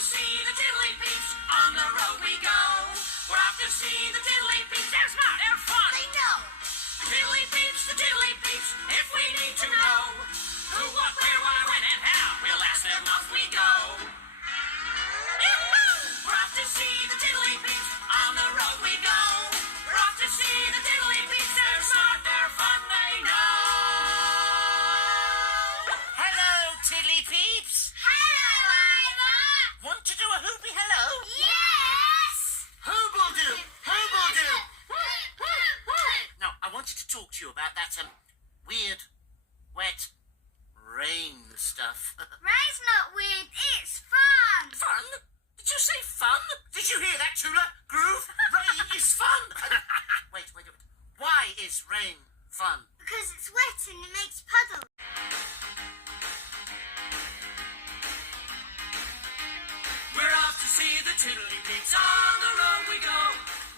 to see the Tiddly Peeps. On the road we go. We're off to see the Tiddly Peeps. They're smart. They're fun. They know. Tiddly Peeps, the Tiddly Peeps. If we need to know who, what, where, why, when, and how, we'll ask them. Off we go. Yahoo! We're off to see the Tiddly Peeps. On the road we go. We're off to see the Tiddly Peeps. They're smart. They're fun. They know. Hello, Tiddly Peeps. Hello, Ivor. Want to do a hoopy hello? Yes. Who'll do? Who'll do? Now, I wanted to talk to you about that weird, wet, rain stuff. Rain's not weird. It's fun. Fun? Did you say fun? Did you hear that, Tula? Groove? Rain is fun. Wait. Why is rain fun? Because it's wet and it makes puddles. We're off to see the Tiddly Peeps. On the road we go.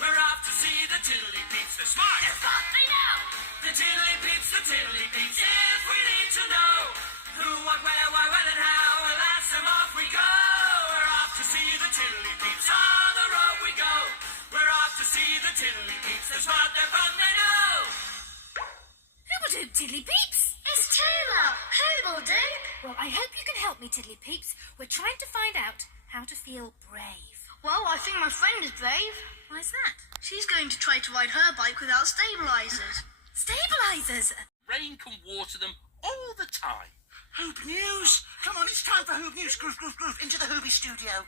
We're off to see the Tiddly Peeps. They're smart. They're fun. They know. The Tiddly Peeps, the Tiddly Peeps. If we need to know who, what, where, why, when, and how, we'll ask them. Off we go. We're off to see the Tiddly Peeps. On the road we go. We're off to see the Tiddly Peeps. They're smart. They're fun. They know. Hoobledoop, Tiddly Peeps. It's Tula. Hoobledoop. Well, I hope you can help me, Tiddly Peeps. We're trying to find out how to feel brave. Well, I think my friend is brave. Why's that? She's going to try to ride her bike without stabilisers. Stabilisers. Rain can water them all the time. Hoop News! Come on, it's time for Hoop News. Groove, into the Hoobie studio.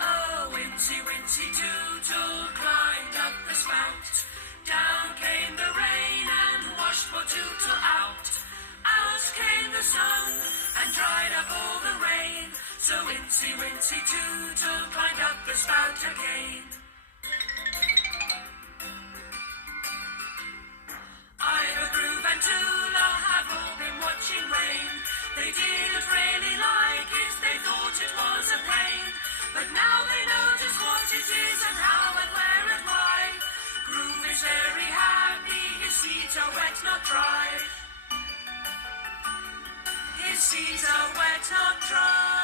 Oh, Wincy, Wincy Tootle climbed up the spout. Down came the rain and washed poor Tootle out. Out came the sun and dried up all the rain. So Wincy, Wincy Tootle climbed up the spout again. Ivor, Groove and Tula have all been watching rain. They didn't really like it, they thought it was a pain. But now they know just what it is and how and where and why. Groove is very happy, his feet are wet, not dry. His feet are wet, not dry.